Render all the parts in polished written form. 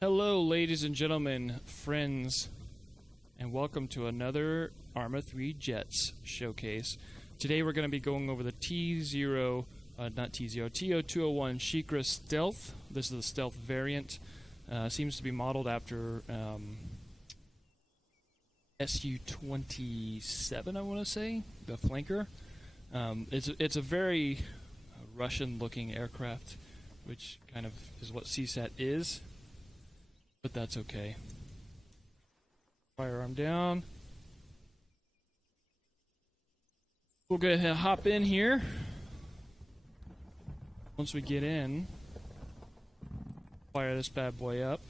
Hello, ladies and gentlemen, friends, and welcome to another Arma 3 Jets showcase. Today we're going to be going over the To-201 Shikra Stealth. This is the stealth variant. Seems to be modeled after Su-27, I want to say, the flanker. It's a very Russian-looking aircraft, which kind of is what CSAT is. But that's okay. Firearm down. We'll go ahead and hop in here. Once we get in, fire this bad boy up.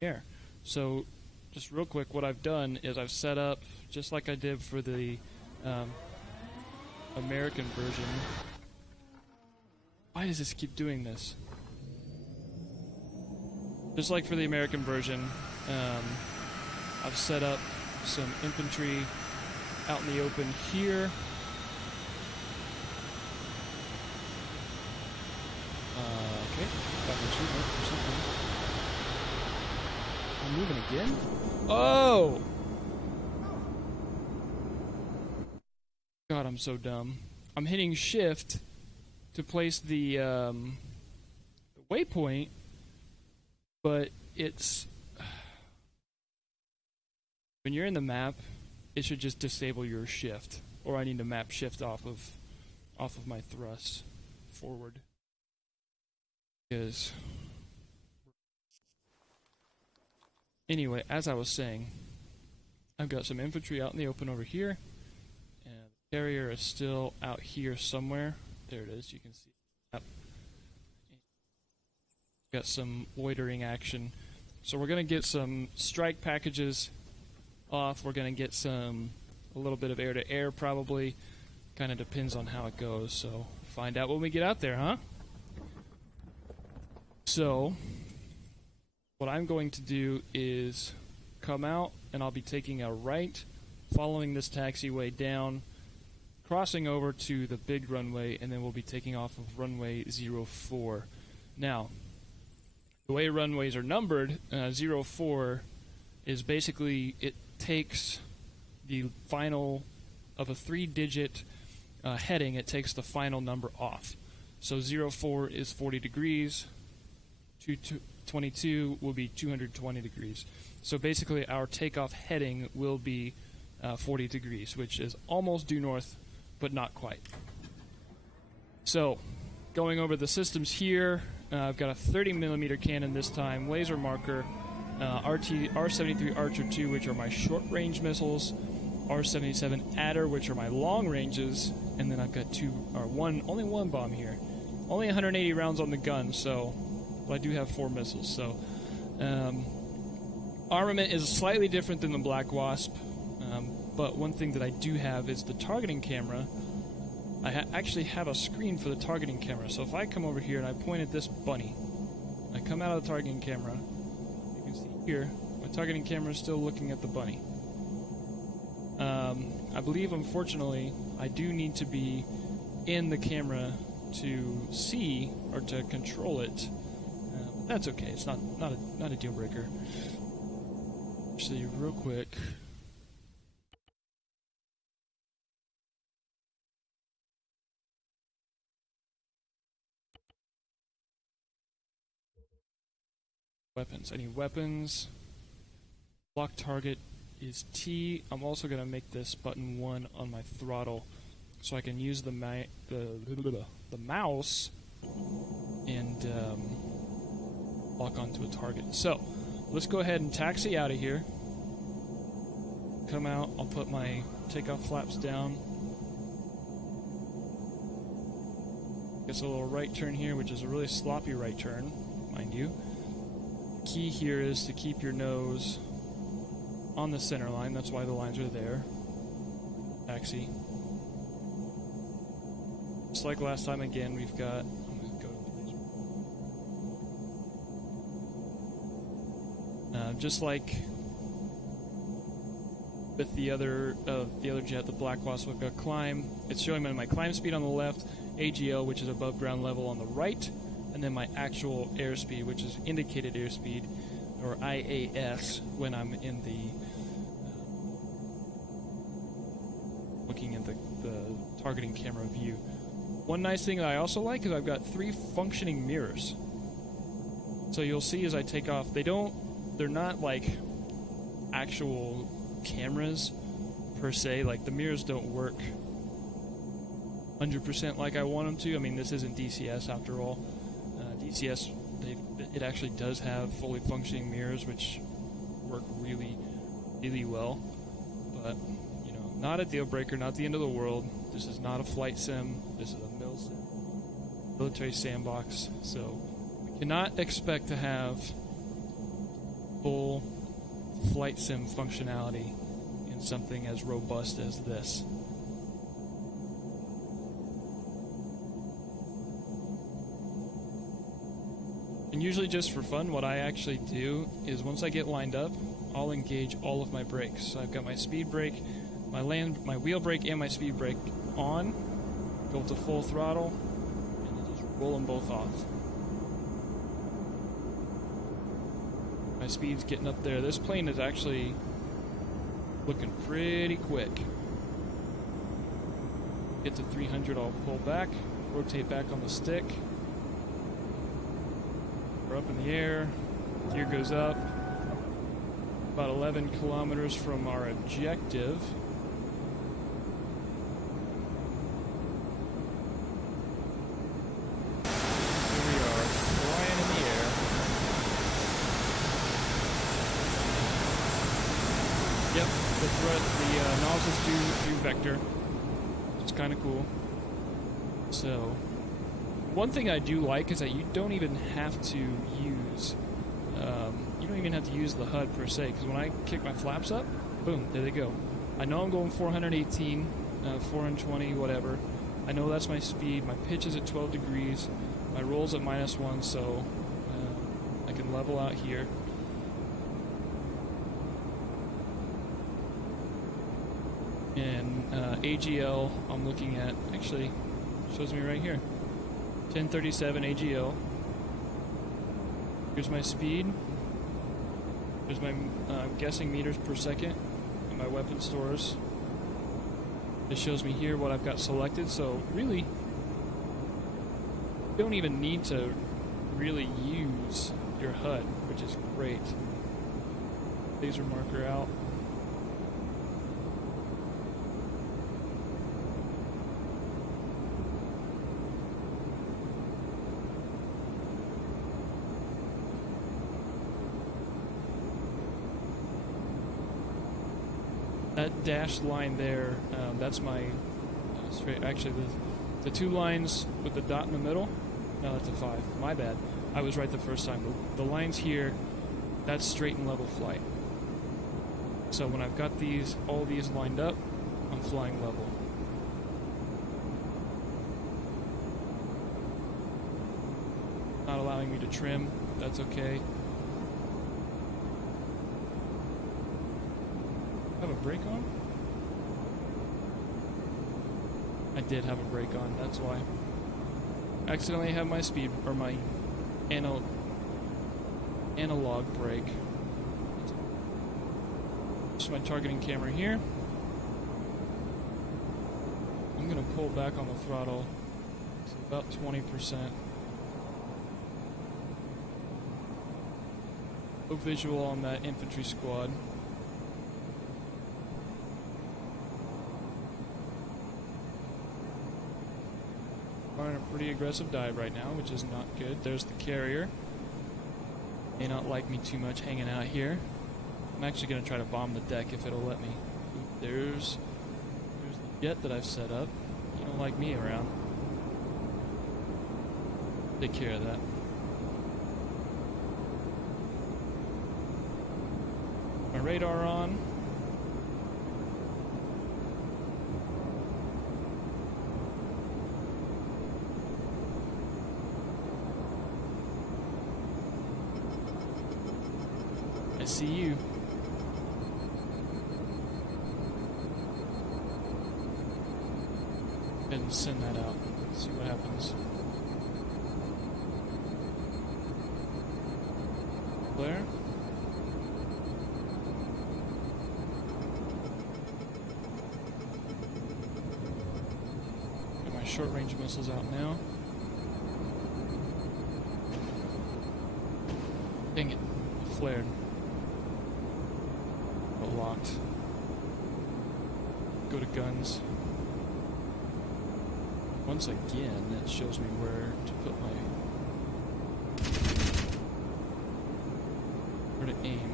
Here. So, just real quick, what I've done is I've set up, just like I did for the American version. Why does this keep doing this? Just like for the American version, I've set up some infantry out in the open here. Okay, got an achievement for something. I'm moving again? Oh! God, I'm so dumb. I'm hitting shift to place the waypoint, but it's when you're in the map, it should just disable your shift, or I need to map shift off of my thrust forward. Because anyway, as I was saying, I've got some infantry out in the open over here, and the carrier is still out here somewhere. There it is. You can see it. Got some loitering action. So we're going to get some strike packages off. We're going to get a little bit of air-to-air probably. Kind of depends on how it goes. So find out when we get out there, huh? So what I'm going to do is come out and I'll be taking a right, following this taxiway down, crossing over to the big runway, and then we'll be taking off of runway 04. Now, the way runways are numbered, 04 is basically, it takes the final of a 3-digit heading, it takes the final number off. So 04 is 40 degrees, 22 will be 220 degrees. So basically our takeoff heading will be 40 degrees, which is almost due north, but not quite. So, going over the systems here, I've got a 30mm cannon this time, laser marker, R-73 Archer 2, which are my short-range missiles, R-77 Adder, which are my long ranges, and then I've got only one bomb here. Only 180 rounds on the gun, but I do have 4 missiles. So, armament is slightly different than the Black Wasp, but one thing that I do have is the targeting camera. I actually have a screen for the targeting camera, so if I come over here and I point at this bunny, I come out of the targeting camera, you can see here, my targeting camera is still looking at the bunny. I believe, unfortunately, I do need to be in the camera to see, or to control it. But that's okay, it's not a deal breaker. Actually, real quick, weapons. I need weapons. Block target is T. I'm also going to make this button 1 on my throttle so I can use the mouse and lock onto a target. So, let's go ahead and taxi out of here. Come out. I'll put my takeoff flaps down. Gets a little right turn here, which is a really sloppy right turn, mind you. Key here is to keep your nose on the center line. That's why the lines are there. Taxi. Just like last time again, we've got... I'm going to go just like with the other jet, the Black Wasp, we've got climb. It's showing me my climb speed on the left, AGL, which is above ground level, on the right, and then my actual airspeed, which is indicated airspeed, or IAS, when I'm in the looking at the targeting camera view. One nice thing that I also like is I've got 3 functioning mirrors. So you'll see as I take off, they're not like actual cameras per se. Like the mirrors don't work 100% like I want them to. I mean, this isn't DCS after all. DCS, it actually does have fully functioning mirrors, which work really, really well. But, you know, not a deal breaker, not the end of the world. This is not a flight sim. This is a mil sim, military sandbox. So we cannot expect to have full flight sim functionality in something as robust as this. And usually just for fun, what I actually do is once I get lined up, I'll engage all of my brakes. So I've got my speed brake, my wheel brake, and my speed brake on, go to full throttle, and then just roll them both off. My speed's getting up there. This plane is actually looking pretty quick. Get to 300, I'll pull back, rotate back on the stick. We're up in the air, gear goes up, about 11 kilometers from our objective. Here we are, flying in the air. Yep, the nozzles do vector, which is kind of cool. So, one thing I do like is that you don't even have to use the HUD per se, because when I kick my flaps up, boom, there they go. I know I'm going 418, 420, whatever. I know that's my speed. My pitch is at 12 degrees. My roll's at -1, so I can level out here. And AGL, I'm looking at, actually, shows me right here. 1037 AGL. Here's my speed. Here's my, I'm guessing meters per second in my weapon stores. It shows me here what I've got selected, so really, you don't even need to really use your HUD, which is great. Laser marker out. That dashed line there, that's my straight. Actually, the 2 lines with the dot in the middle. No, that's a 5. My bad. I was right the first time. The lines here, that's straight and level flight. So when I've got all these lined up, I'm flying level. Not allowing me to trim. That's okay. Have a brake on? I did have a brake on, that's why. Accidentally have my speed, or my analog brake. Just my targeting camera here. I'm gonna pull back on the throttle. It's about 20%. No visual on that infantry squad. On a pretty aggressive dive right now, which is not good. There's the carrier. May not like me too much hanging out here. I'm actually going to try to bomb the deck if it'll let me. There's the jet that I've set up. You don't like me around. Take care of that. My radar on. I see you. Go ahead and send that out. See what happens. flare. Get my short-range missiles out now. Dang it, it flared. But locked. Go to guns. Once again, it shows me where to put my... where to aim.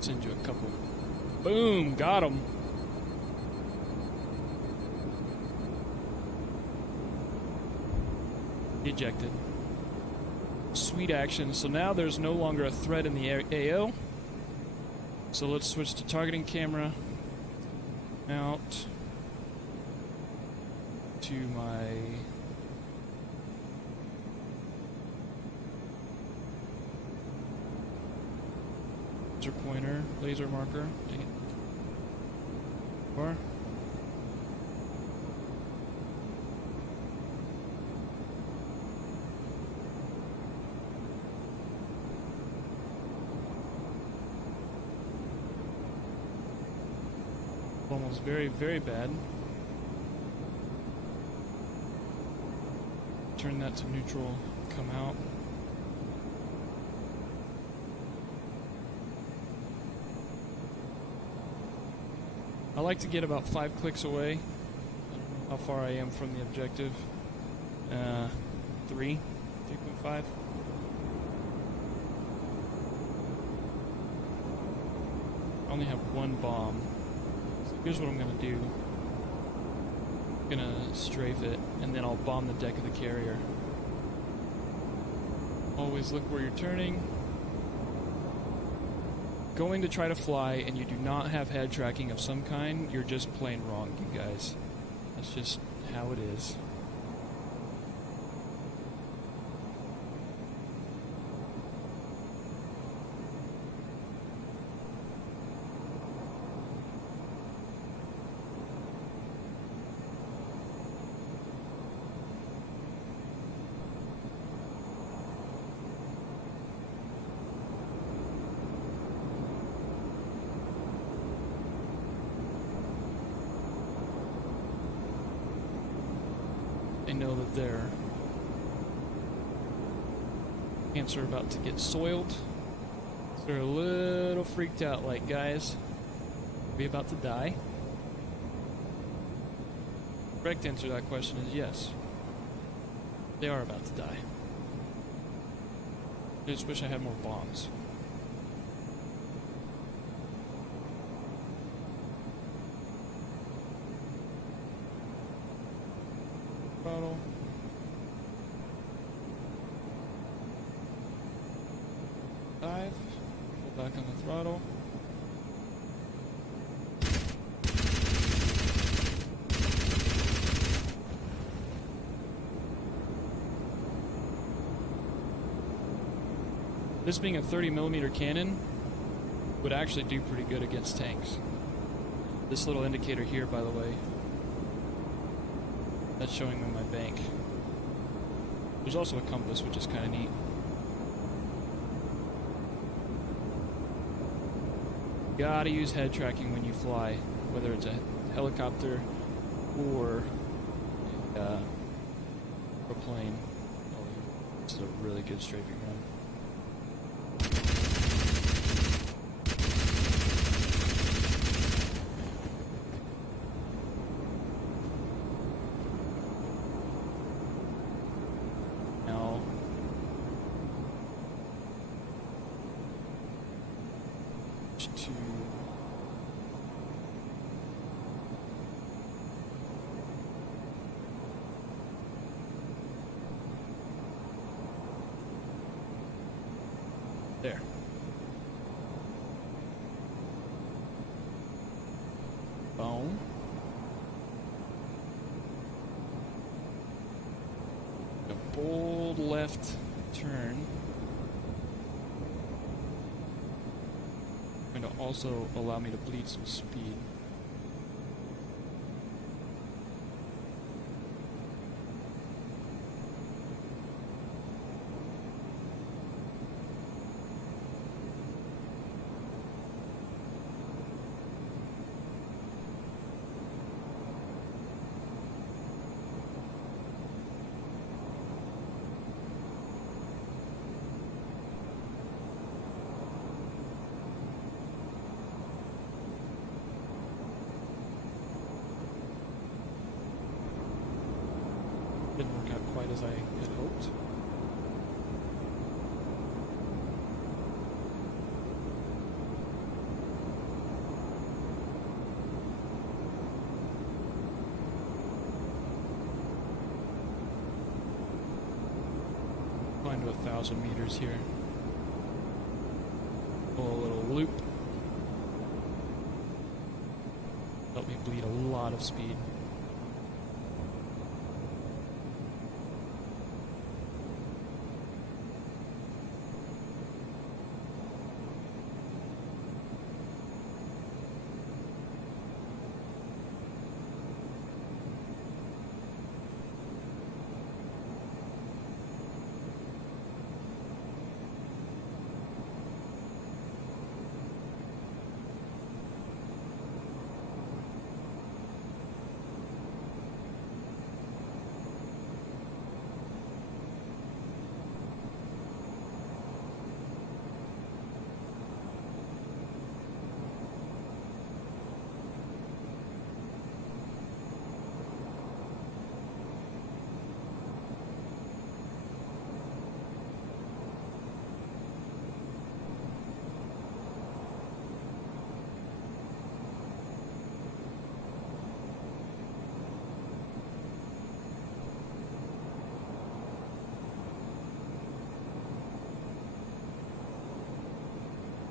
Send you a couple. Boom! Got him! Ejected. Sweet action. So now there's no longer a threat in the AO. So let's switch to targeting camera. Out. To my... laser pointer, laser marker. Dang it. Or almost very, very bad. Turn that to neutral, come out. I like to get about 5 clicks away. I don't know how far I am from the objective. 3.5. I only have 1 bomb. So here's what I'm gonna do. I'm gonna strafe it, and then I'll bomb the deck of the carrier. Always look where you're turning. Going to try to fly and you do not have head tracking of some kind, you're just plain wrong, you guys. That's just how it is. Know that their ants are about to get soiled. So they're a little freaked out, like, guys, we about to die? The correct answer to that question is yes. They are about to die. I just wish I had more bombs. Throttle. Dive. Pull back on the throttle. This being a 30mm cannon would actually do pretty good against tanks. This little indicator here, by the way, that's showing me my bank. There's also a compass, which is kind of neat. Gotta use head tracking when you fly, whether it's a helicopter or a plane. Oh, this is a really good strafing run. To there. Boom. A bold left turn. Going to also allow me to bleed some speed. Didn't work out quite as I had hoped. Climb to 1,000 meters here. Pull a little loop. Help me bleed a lot of speed.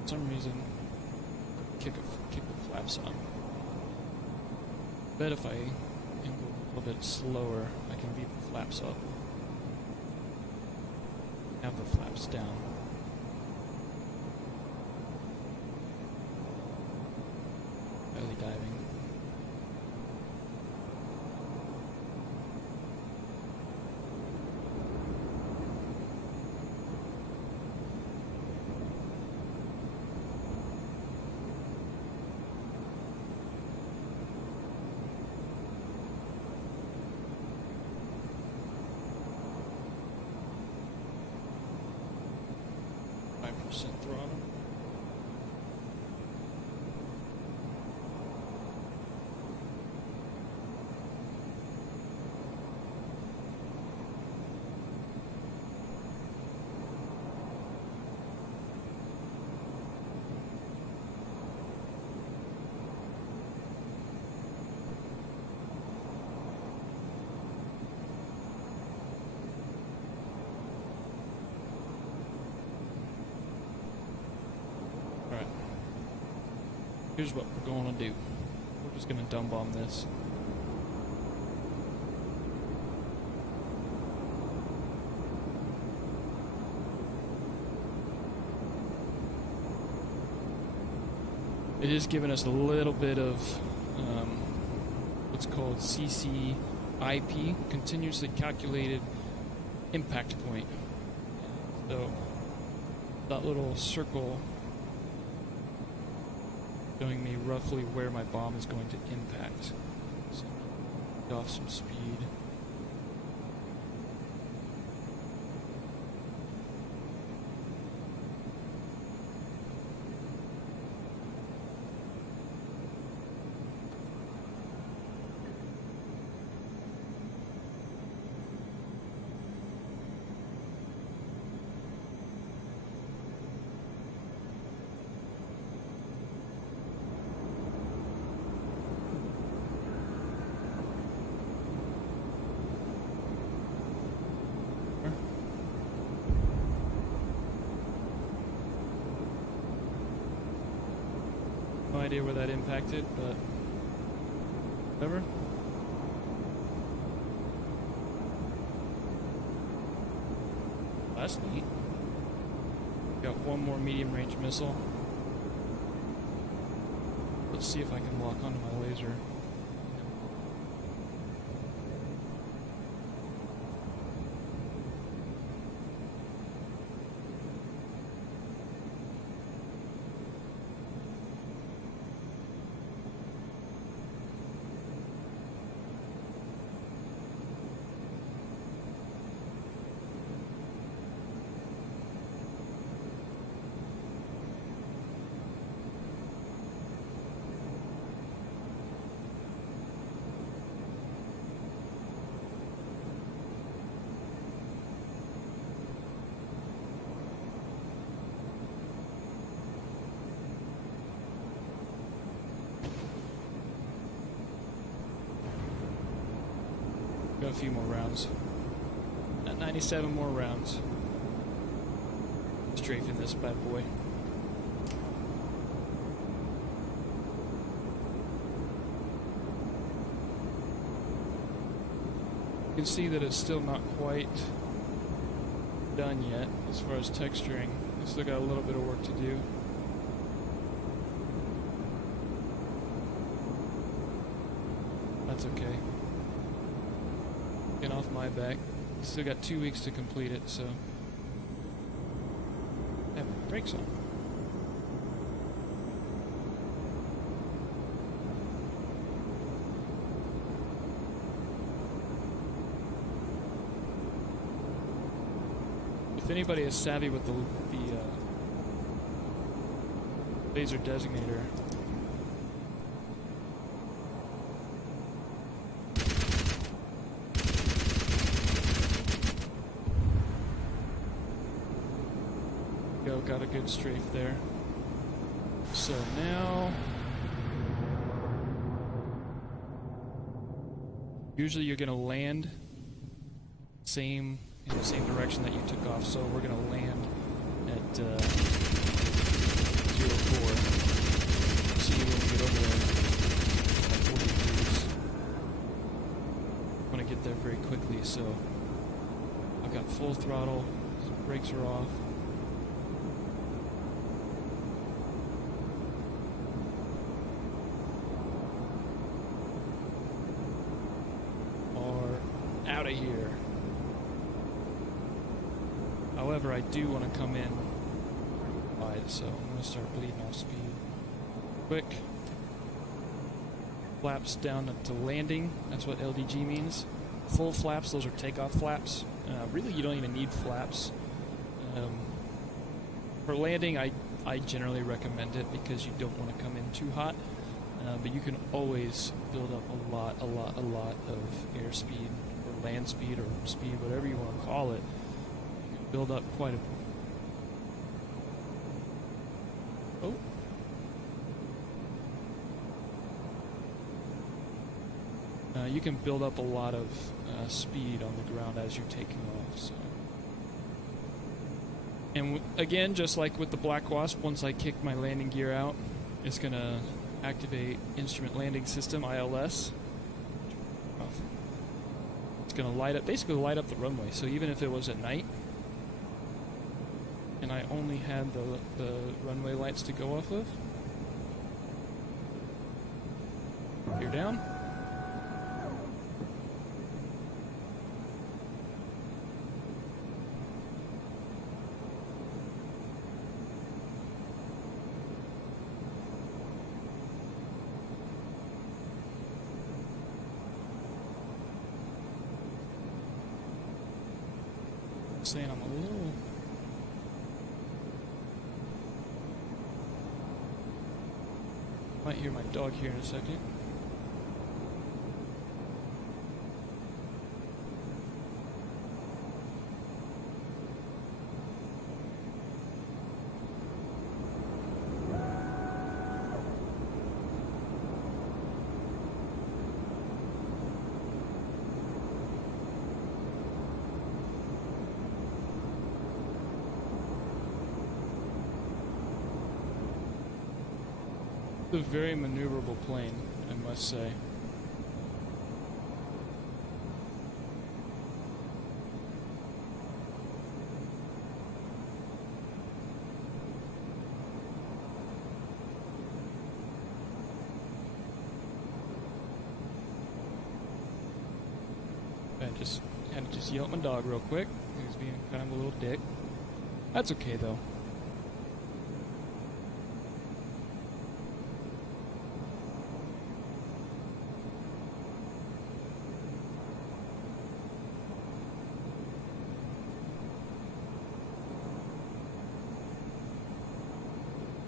For some reason, kick the flaps on. Bet if I am a little bit slower, I can leave the flaps up. Have the flaps down. Belly diving. Throttle. Here's what we're going to do. We're just going to dumb bomb this. It is giving us a little bit of what's called CCIP, continuously calculated impact point. So that little circle showing me roughly where my bomb is going to impact. So, get off some speed. No idea where that impacted, but Whatever. That's neat. Got one more medium range missile. Let's see if I can lock onto my laser. Got a few more rounds. Got 97 more rounds. Strafing this bad boy. You can see that it's still not quite done yet as far as texturing. It's still got a little bit of work to do. That's okay. Get off my back. Still got 2 weeks to complete it, so have my brakes on. If anybody is savvy with the laser designator, got a good strafe there. So now, usually you're going to land in the same direction that you took off. So we're going to land at 04. See when we get over there at 40 degrees. I want to get there very quickly, so I've got full throttle, brakes are off. Out of here. However, I do want to come in wide, so I'm going to start bleeding off speed. Quick. Flaps down to landing. That's what LDG means. Full flaps, those are takeoff flaps. Really, you don't even need flaps. For landing, I generally recommend it because you don't want to come in too hot. But you can always build up a lot of airspeed, or land speed, or speed, whatever you want to call it. You can build up quite a... Oh. You can build up a lot of speed on the ground as you're taking off. So. And again, just like with the Black Wasp, once I kick my landing gear out, it's going to activate Instrument Landing System, ILS. It's going to basically light up the runway. So even if it was at night, and I only had the runway lights to go off of, gear down. Saying I'm a little... Might hear my dog here in a second. A very maneuverable plane, I must say. had to just yell at my dog real quick. He was being kind of a little dick. That's okay though.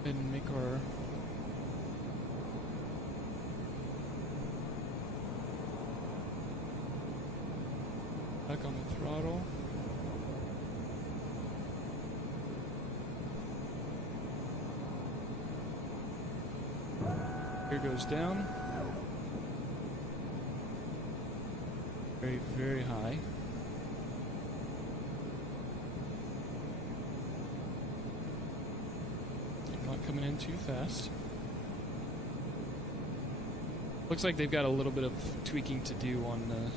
And make our back on the throttle. Here goes down. Very, very high. Not coming in too fast. Looks like they've got a little bit of tweaking to do on the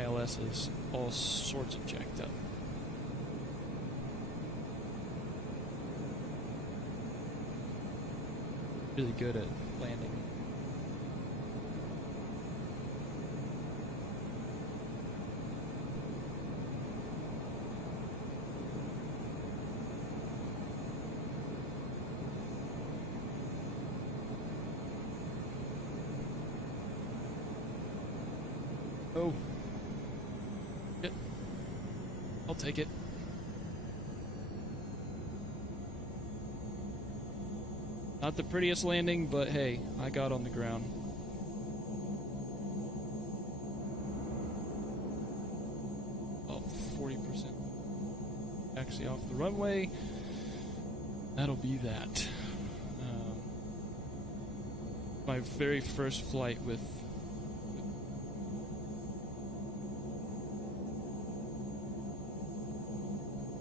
ILS is all sorts of jacked up. Really good at landing. Oh. Shit. I'll take it. Not the prettiest landing, but hey, I got on the ground. Oh, 40% actually off the runway. That'll be that. My very first flight with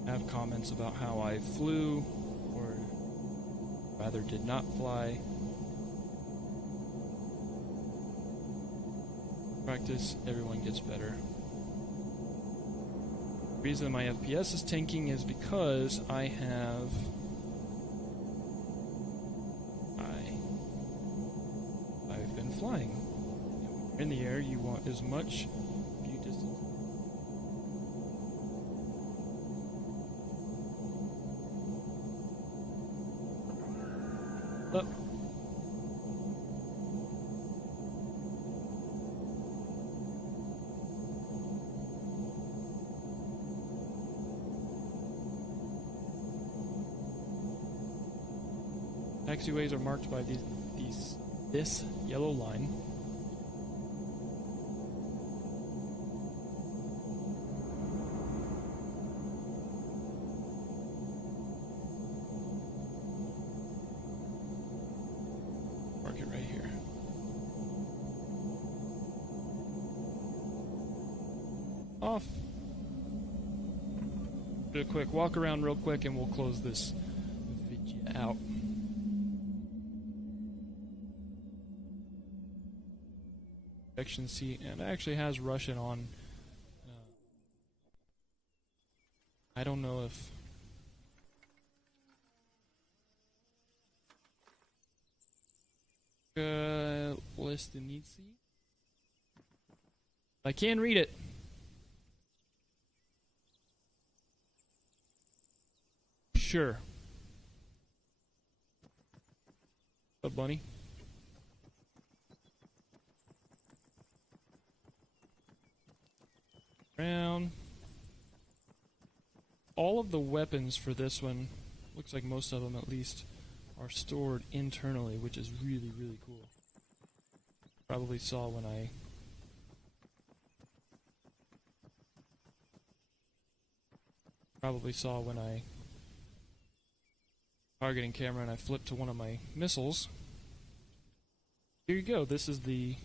have comments about how I flew, or rather did not fly. Practice, everyone gets better. The reason my FPS is tanking is because I've been flying. When you're in the air, you want as much view distance. Up. Taxiways are marked by this yellow line. Mark it right here. Off. Do a quick walk around real quick and we'll close this video out. Section C, and it actually has Russian on. I don't know if Listinici. I can read it. Sure. What's up, bunny? Around. All of the weapons for this one, looks like most of them at least, are stored internally, which is really, really cool. Probably saw when I targeting camera and I flipped to one of my missiles. Here you go. This is the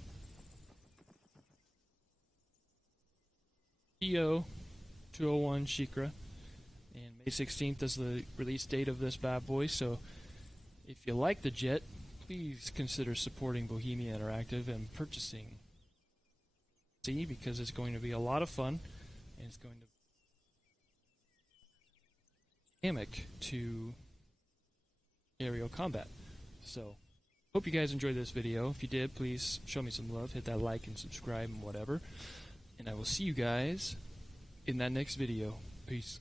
To-201 Shikra, and May 16th is the release date of this bad boy, so if you like the jet, please consider supporting Bohemia Interactive and purchasing C, because it's going to be a lot of fun, and it's going to be dynamic to aerial combat. So, Hope you guys enjoyed this video. If you did, please show me some love. Hit that like and subscribe and whatever. And I will see you guys in that next video. Peace.